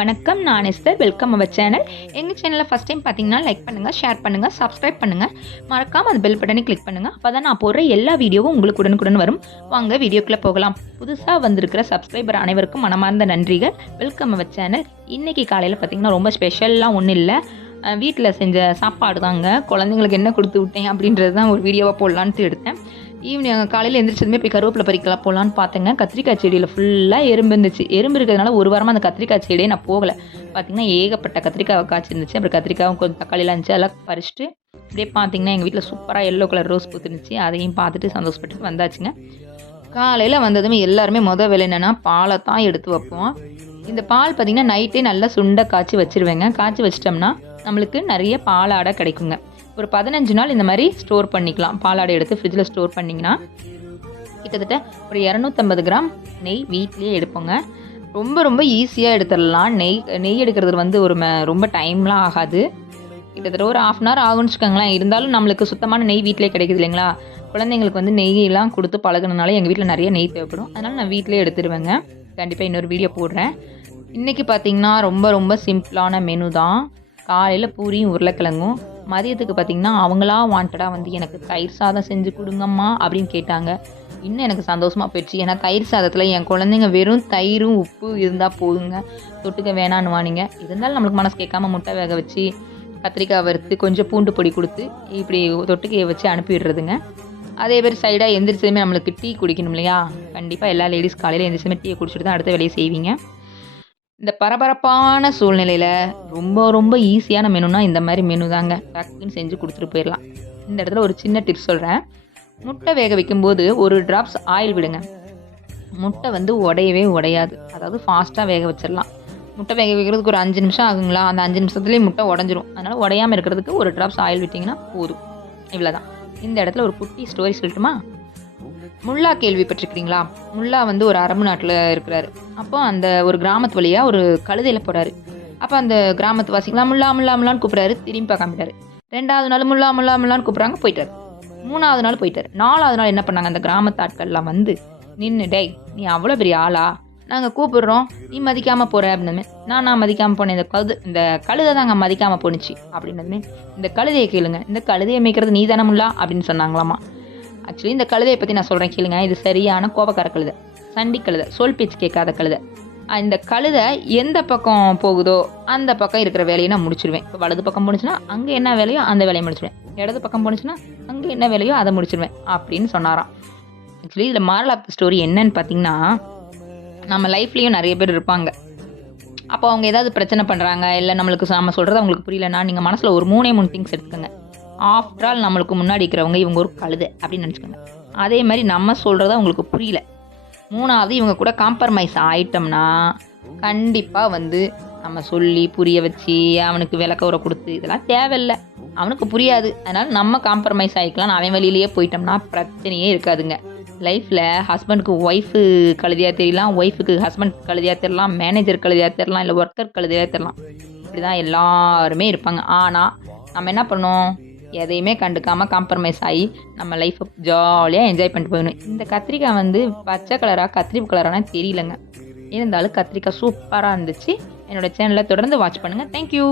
வணக்கம், நான் Esther. Welcome our channel. எங்கள் சேனலில் ஃபஸ்ட் டைம் பார்த்தீங்கன்னா லைக் பண்ணுங்கள், ஷேர் பண்ணுங்கள், சப்ஸ்கிரைப் பண்ணுங்கள். மறக்காமல் அந்த பெல் பட்டனை கிளிக் பண்ணுங்கள். அப்போ தான் நான் போடுற எல்லா வீடியோவும் உங்களுக்கு உடனுக்குடன் வரும். வாங்க வீடியோக்குள்ளே போகலாம். புதுசாக வந்திருக்கிற சப்ஸ்கிரைபர் அனைவருக்கும் மனமார்ந்த நன்றிகள். Welcome our channel. இன்றைக்கி காலையில் பார்த்தீங்கன்னா ரொம்ப ஸ்பெஷல்லாம் ஒன்றும் இல்லை, வீட்டில் செஞ்ச சாப்பாடு தாங்க. குழந்தைங்களுக்கு என்ன கொடுத்து விட்டேன் அப்படின்றது தான் ஒரு வீடியோவாக போடலான்ட்டு எடுத்தேன். ஈவினிங் காலையில் எந்திரிச்சதுமே போய் கருவேப்பிலை பறிக்கலாம் போகலான்னு பார்த்தேங்க. கத்திரிக்காய் செடியில் ஃபுல்லாக எறும்பு இருந்துச்சு. எறும்பு இருக்கிறதுனால ஒரு வாரமாக அந்த கத்திரிக்காய் செடியே நான் போகலை. பார்த்திங்கன்னா ஏகப்பட்ட கத்திரிக்காய் காய்ச்சிருந்துச்சு. அப்புறம் கத்திரிக்காயும் கொஞ்சம் தக்காளிலாம் இருந்துச்சு, அதெல்லாம் பறிச்சுட்டு அப்படியே பார்த்திங்கன்னா எங்கள் வீட்டில் சூப்பராக எல்லோ கலர் ரோஸ் பூத்துருந்துச்சு. அதையும் பார்த்துட்டு சந்தோஷப்பட்டு வந்தாச்சுங்க. காலையில் வந்ததுமே எல்லாருமே வேலை என்னென்னா பாலை தான் எடுத்து வைப்போம். இந்த பால் பார்த்திங்கன்னா நைட்டே நல்லா சுண்டை காய்ச்சி வச்சுருவேங்க. காய்ச்சி வச்சிட்டோம்னா நம்மளுக்கு நிறைய பாலாடை கிடைக்குங்க. ஒரு 15 நாள் இந்த மாதிரி ஸ்டோர் பண்ணிக்கலாம். பாலாடை எடுத்து ஃப்ரிட்ஜில் ஸ்டோர் பண்ணிங்கன்னா கிட்டத்தட்ட ஒரு 250 கிராம் நெய் வீட்லேயே எடுப்போங்க. ரொம்ப ரொம்ப ஈஸியாக எடுத்துடலாம். நெய் எடுக்கிறது ஒரு ரொம்ப டைம்லாம் ஆகாது. கிட்டத்தட்ட ஒரு 1/2 hour ஆகும்னு வச்சுக்கோங்களேன். இருந்தாலும் நம்மளுக்கு சுத்தமான நெய் வீட்டிலே கிடைக்குது இல்லைங்களா. குழந்தைங்களுக்கு நெய்யெல்லாம் கொடுத்து பழகுனனால எங்கள் வீட்டில் நிறைய நெய் தேவைப்படும். அதனால் நான் வீட்டிலே எடுத்துடுவேங்க. கண்டிப்பாக இன்னொரு வீடியோ போடுறேன். இன்றைக்கி பார்த்திங்கன்னா ரொம்ப ரொம்ப சிம்பிளான மெனு தான். காலையில் பூரியும் உருளைக்கிழங்கும். மதியத்துக்கு பார்த்திங்கன்னா அவங்களா வாண்டடாக எனக்கு தயிர் சாதம் செஞ்சு கொடுங்கம்மா அப்படின்னு கேட்டாங்க. இன்னும் எனக்கு சந்தோஷமாக போயிடுச்சு. ஏன்னா தயிர் சாதத்தில் என் குழந்தைங்க வெறும் தயிரும் உப்பு இருந்தால் போதுங்க, தொட்டுக்க வேணான்னு வானிங்க. இருந்தாலும் நம்மளுக்கு மனசு கேட்காம முட்டை வேக வச்சு கத்திரிக்காய் வறுத்து கொஞ்சம் பூண்டு பொடி கொடுத்து இப்படி தொட்டுக்கையை வச்சு அனுப்பிடுறதுங்க. அதே மாதிரி சைடாக எந்திரிச்சதுமே நம்மளுக்கு டீ குடிக்கணும் இல்லையா. கண்டிப்பாக எல்லா லேடிஸ் காலையில் எந்திரிச்சதுமே டீயை குடிச்சிட்டு தான் அடுத்த வேலையை செய்வீங்க. இந்த பரபரப்பான சூழ்நிலையில் ரொம்ப ரொம்ப ஈஸியான மெனுனா இந்த மாதிரி மெனு தாங்க. டக்குன்னு செஞ்சு கொடுத்துட்டு போயிடலாம். இந்த இடத்துல ஒரு சின்ன டிப்ஸ் சொல்கிறேன். முட்டை வேக வைக்கும்போது ஒரு ட்ராப்ஸ் ஆயில் விடுங்க. முட்டை உடையவே உடையாது. அதாவது ஃபாஸ்ட்டாக வேக வச்சிடலாம். முட்டை வேக வைக்கிறதுக்கு ஒரு 5 நிமிஷம் ஆகுங்களா, அந்த 5 நிமிஷத்துலேயே முட்டை உடஞ்சிரும். அதனால் உடையாமல் இருக்கிறதுக்கு ஒரு ட்ராப்ஸ் ஆயில் விட்டிங்கன்னா போதும். இவ்வளோதான். இந்த இடத்துல ஒரு குட்டி ஸ்டோரி சொல்லட்டுமா. முல்லா கேள்விப்பட்டிருக்கிறீங்களா? முல்லா ஒரு அரபு நாட்டில் இருக்கிறாரு. அப்போ அந்த ஒரு கிராமத்து வழியாக ஒரு கழுதையில் போகிறாரு. அப்போ அந்த கிராமத்து வாசிக்கலாம் முல்லா முல்லா முல்லான்னு கூப்பிட்றாரு. திரும்பி பார்க்காமட்டாரு. 2வது நாள் முல்லா முல்லா முல்லான்னு கூப்பிட்றாங்க, போயிட்டார். 3வது நாள் போயிட்டார். 4வது நாள் என்ன பண்ணாங்க, அந்த கிராமத்து ஆட்கள்லாம் நின்று, டேய் நீ அவ்வளோ பெரிய ஆளா, நாங்கள் கூப்பிடுறோம், நீ மதிக்காமல் போகிற அப்படின்னு. நான் மதிக்காமல் போனேன், இந்த கழுதை தாங்க மதிக்காமல் போணுச்சு அப்படின்னதுமே, இந்த கழுதையை கேளுங்க, இந்த கழுதையை மேய்க்கிறது நீ தானே முல்லா அப்படின்னு சொன்னாங்களாமா. ஆக்சுவலி இந்த கழுதையை பற்றி நான் சொல்கிறேன் கேளுங்க. இது சரியான கோபக்கார கழுதை, சண்டி கழுதை, சொல் பேச்சு கேட்காத கழுதை. இந்த கழுதை எந்த பக்கம் போகுதோ அந்த பக்கம் இருக்கிற வேலையை நான் முடிச்சிடுவேன். இப்போ வலது பக்கம் போணுச்சுன்னா அங்கே என்ன வேலையோ அந்த வேலையை முடிச்சிடுவேன். இடது பக்கம் போணுச்சுன்னா அங்கே என்ன வேலையோ அதை முடிச்சிடுவேன் அப்படின்னு சொன்னாராம். ஆக்சுவலி இதில் மாரல் ஆஃப் த ஸ்டோரி என்னன்னு பார்த்தீங்கன்னா, நம்ம லைஃப்லேயும் நிறைய பேர் இருப்பாங்க. அப்போ அவங்க ஏதாவது பிரச்சனை பண்ணுறாங்க, இல்லை நம்மளுக்கு நம்ம சொல்கிறது அவங்களுக்கு புரியலன்னா நீங்கள் மனசில் ஒரு 3 திங்ஸ் எடுத்துக்கோங்க. ஆஃப்டர் ஆல் நம்மளுக்கு முன்னாடி இருக்கிறவங்க இவங்க ஒரு கழுதை அப்படின்னு நினச்சிக்கோங்க. அதே மாதிரி நம்ம சொல்கிறத அவங்களுக்கு புரியல. 3வது இவங்க கூட காம்ப்ரமைஸ் ஆகிட்டோம்னா கண்டிப்பாக நம்ம சொல்லி புரிய வச்சு அவனுக்கு விளக்க உரை கொடுத்து இதெல்லாம் தேவையில்லை, அவனுக்கு புரியாது. அதனால் நம்ம காம்ப்ரமைஸ் ஆகிக்கலாம். அவன் வழியிலேயே போயிட்டோம்னா பிரச்சனையே இருக்காதுங்க. லைஃப்பில் ஹஸ்பண்டுக்கு ஒய்ஃபு கழுதியாக தெரியலாம், ஒய்ஃபுக்கு ஹஸ்பண்ட் கழுதியாக தெரியலாம், மேனேஜர் கழுதியாக தெரியலாம், இல்லை ஒர்க்கர் கழுதியாக தெரியலாம். இப்படி தான் எல்லாருமே இருப்பாங்க. ஆனால் நம்ம என்ன பண்ணணும், எதையுமே கண்டுக்காமல் காம்ப்ரமைஸ் ஆகி நம்ம லைஃப்பை ஜாலியாக என்ஜாய் பண்ணிட்டு போகணும். இந்த கத்திரிக்காய் பச்சை கலராக கத்திரிப்பு கலரானா தெரியலங்க. இருந்தாலும் கத்திரிக்காய் சூப்பராக இருந்துச்சு. என்னோடய சேனலை தொடர்ந்து வாட்ச் பண்ணுங்கள். தேங்க்யூ.